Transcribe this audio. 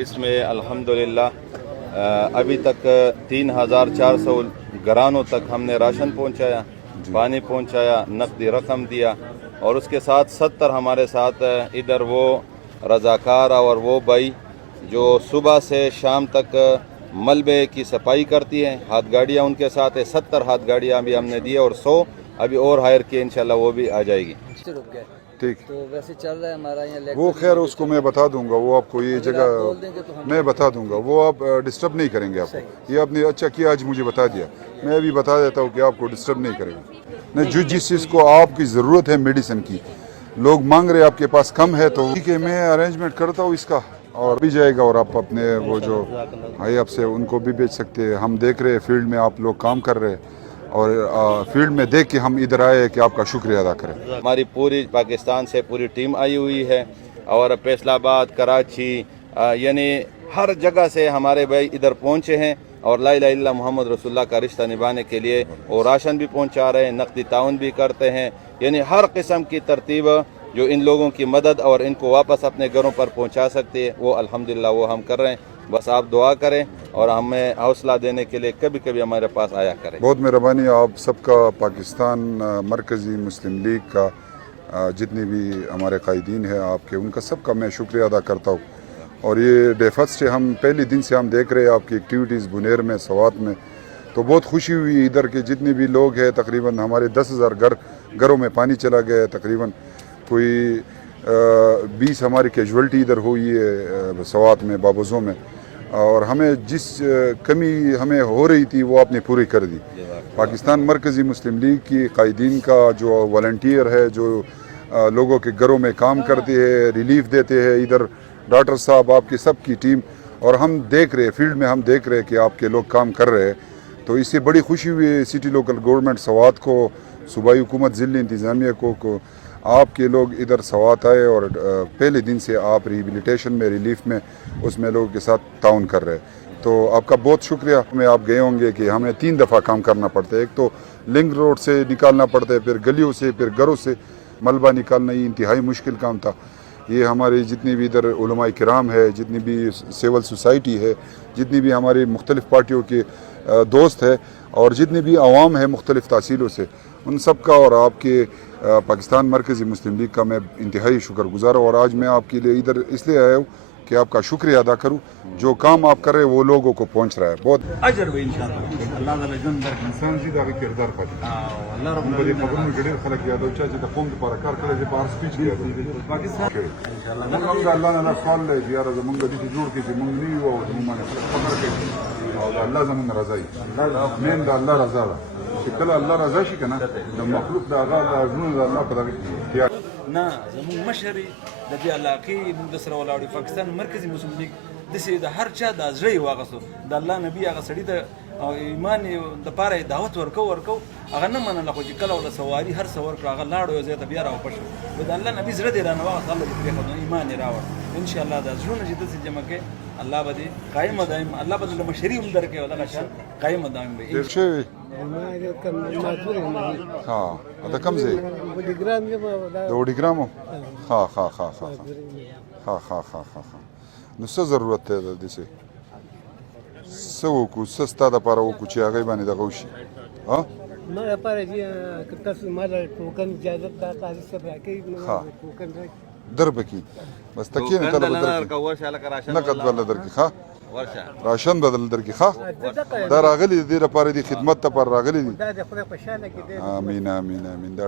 اس میں الحمدللہ ابھی تک 3400 گھرانوں تک ہم نے راشن پہنچایا، پانی پہنچایا، نقدی رقم دیا، اور اس کے ساتھ 70 ہمارے ساتھ ادھر وہ رضاکار اور وہ بھائی جو صبح سے شام تک ملبے کی صفائی کرتی ہیں، ہاتھ گاڑیاں ان کے ساتھ ہے، 70 ہاتھ گاڑیاں بھی ہم نے دی اور 100 ابھی اور ہائر کی انشاءاللہ وہ بھی آ جائے گی۔ ٹھیک، تو ویسے چل رہا ہے ہمارا یہاں وہ خیر اس کو میں بتا دوں گا، وہ آپ کو یہ جگہ میں بتا دوں گا، وہ آپ ڈسٹرب نہیں کریں گے آپ کو۔ یہ آپ نے اچھا کیا آج مجھے بتا دیا، میں ابھی بتا دیتا ہوں کہ آپ کو ڈسٹرب نہیں کریں گے۔ نہیں، جس چیز کو آپ کی ضرورت ہے میڈیسن کی، لوگ مانگ رہے آپ کے پاس کم ہے تو ٹھیک ہے، میں ارینجمنٹ کرتا ہوں اس کا اور بھی جائے گا، اور آپ اپنے وہ جو آئی آپ سے ان کو بھی بیچ سکتے ہیں۔ ہم دیکھ رہے ہیں فیلڈ میں آپ لوگ کام کر رہے ہیں، اور فیلڈ میں دیکھ کے ہم ادھر آئے کہ آپ کا شکریہ ادا کریں۔ ہماری پوری پاکستان سے پوری ٹیم آئی ہوئی ہے، اور فیصل آباد، کراچی، یعنی ہر جگہ سے ہمارے بھائی ادھر پہنچے ہیں، اور لا الہ الا اللہ محمد رسول اللہ کا رشتہ نبھانے کے لیے وہ راشن بھی پہنچا رہے ہیں، نقدی تعاون بھی کرتے ہیں، یعنی ہر قسم کی ترتیب جو ان لوگوں کی مدد اور ان کو واپس اپنے گھروں پر پہنچا سکتے ہیں، وہ الحمدللہ وہ ہم کر رہے ہیں۔ بس آپ دعا کریں اور ہمیں حوصلہ دینے کے لیے کبھی کبھی ہمارے پاس آیا کریں۔ بہت مہربانی آپ سب کا، پاکستان مرکزی مسلم لیگ کا، جتنے بھی ہمارے قائدین ہیں آپ کے، ان کا سب کا میں شکریہ ادا کرتا ہوں۔ اور یہ ڈے فرسٹ ہے، ہم پہلے دن سے ہم دیکھ رہے ہیں آپ کی ایکٹیویٹیز بنیر میں، سوات میں، تو بہت خوشی ہوئی۔ ادھر کے جتنے بھی لوگ ہیں، تقریباً ہمارے 10,000 گھروں میں پانی چلا گیا ہے، تقریباً کوئی 20 ہماری کیجولٹی ادھر ہوئی ہے سوات میں، بابوزوں میں، اور ہمیں جس کمی ہمیں ہو رہی تھی وہ آپ نے پوری کر دی۔ پاکستان مرکزی مسلم لیگ کی قائدین کا جو والنٹیئر ہے، جو لوگوں کے گھروں میں کام کرتے ہیں، ریلیف دیتے ہیں، ادھر ڈاکٹر صاحب آپ کی سب کی ٹیم، اور ہم دیکھ رہے فیلڈ میں، ہم دیکھ رہے کہ آپ کے لوگ کام کر رہے ہیں، تو اس سے بڑی خوشی ہوئی ہے سٹی لوکل گورنمنٹ سوات کو، صوبائی حکومت ضلعی انتظامیہ کو آپ کے لوگ ادھر سوات آئے، اور پہلے دن سے آپ ریہیبلیٹیشن میں، ریلیف میں، اس میں لوگوں کے ساتھ تعاون کر رہے ہیں، تو آپ کا بہت شکریہ۔ میں آپ گئے ہوں گے کہ ہمیں 3 دفعہ کام کرنا پڑتا ہے، ایک تو لنک روڈ سے نکالنا پڑتا ہے، پھر گلیوں سے، پھر گھروں سے ملبہ نکالنا، یہ انتہائی مشکل کام تھا۔ یہ ہماری جتنی بھی ادھر علماء کرام ہے، جتنی بھی سول سوسائٹی ہے، جتنی بھی ہماری مختلف پارٹیوں کے دوست ہے، اور جتنی بھی عوام ہے مختلف تحصیلوں سے، ان سب کا اور آپ کے پاکستان مرکزی مسلم لیگ کا میں انتہائی شکر گزار ہوں۔ اور آج میں آپ کے لیے ادھر اس لیے آیا ہوں کہ آپ کا شکریہ ادا کروں، جو کام آپ کر رہے ہیں وہ لوگوں کو پہنچ رہا ہے۔ بہت اجر به انشاءالله الله تعالی جن در انسان زی دغه کردار پاتې الله رب په دې خبرونو کې ډېر خلک یادو چې د قوم لپاره کار کړی دی، په هر سپیچ کې یادو پاکستان موږ هم د الله نه سوال دی چې یاره زمونږ دې ته جوړ کړي چې موږ نه یو او زمونږ باندې خلک خبره کوي، او د الله زمونږ رضا وي، مین د الله رضا ده، چې کله الله رضا شي که نه، د مخلوق د هغه د زړونو د الله په دغه کې اختیار نه زموږ مشر د دې علاقې موږ د سره ولاړو پاکستان مرکزي مسلم لیگ داسې د هر چا د زړه یې واغستو، د الله نبي هغه سړي د ایمان دپاره یې دعوت ورکو هغه نه منله، خو چې کله ورله سواري هر څه ورکړو هغه لاړو یو ځای ته بیا راواپس شو، نو د الله نبي زړه دې رانه واغست، الله دې پرېښود، ایمان یې راوړ انشاءالله دا زړونه چې داسې جمع کړې الله به دې قایم دایم، الله به دې له مشري هم درکړي او دغه شان قایم دایم به ډېر شوی. ها دا کم ځای د وډیګرامو؟ ها ها ها ها ها ها ها ها ها نو څه ضرورت دی د دې څه وکړو، څه ستا دپاره وکړو چې هغې باندې دغه وشي؟ ما لپاره چې که تاسو ما له ټوکن اجازت دا قاضي صاحب راکوي نو ټوکن راکړي در به کښېني، بس ته کښېنې، ته به درکړي نقد به درکړي، ښه راشن بدل درکړي، ښه دا راغلي د دې لپاره دي، خدمت لپاره راغلي دي. دا د خدای په شانه کې دی. امین امین امین. دا